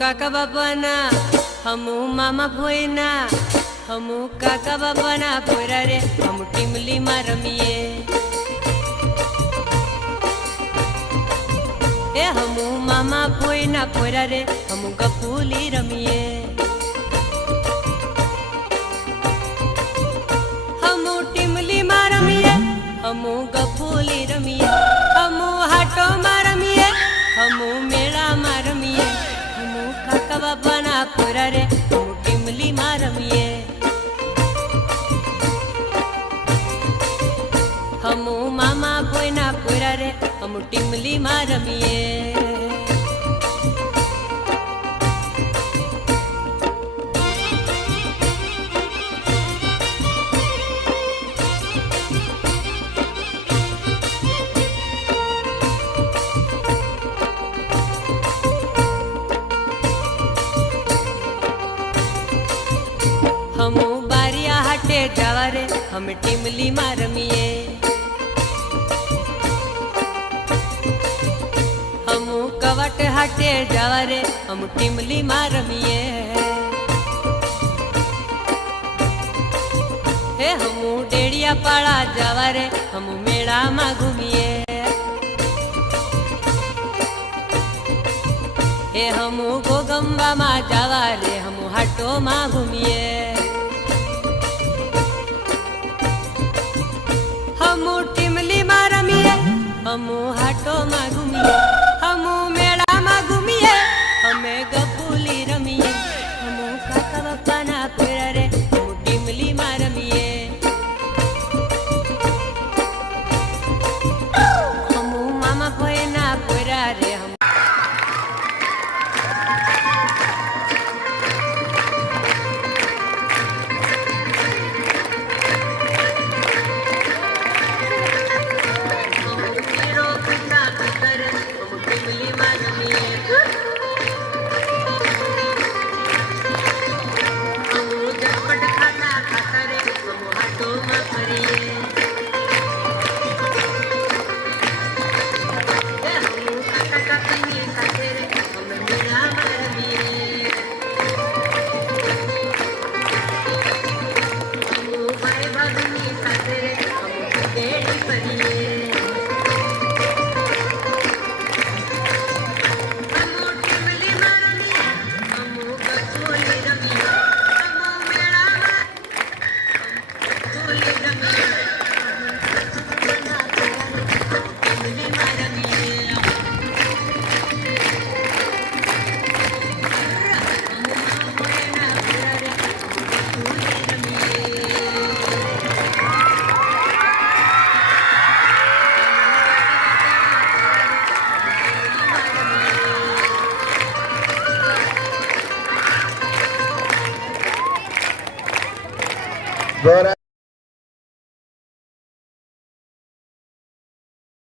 काका बाबाना हमू मामा भोयना हमू काका बाबाना पोरा रे हम टीमली मा रमीए ए हमू मामा भोयना पोरा रे हमू गफूली रमीए हमू टीमली मा रमीए हमू गफूली रमीए हमू हाटो मा रमीए हमू मेला मा रमीए हमू काका बाबाना पोरा रे हमू टीमली मा रमीए हमू मामा भोयना पोरा रे हमू टीमली मा रमीए हमू बारिया हाटे जावा रे हम टीमली मा रमीए हमू कवट हाटे जावा रे हम टीमली मा रमीए हे हमू डेड़िया पाड़ा जावा रे हमू मेला मा घूमिए हे हमू गोगंबा मा जावा रे हमू हाटो मा घूमिए हमू टीमली मा रमीए हमू हाटो मा घूमिए हमू मेला मा घूमिए हमें गफूली रमीए हमू काका बापा ना पोरा रे हमू टीमली मा रमीए हमू मामा भोयना पोरा रे हम Gora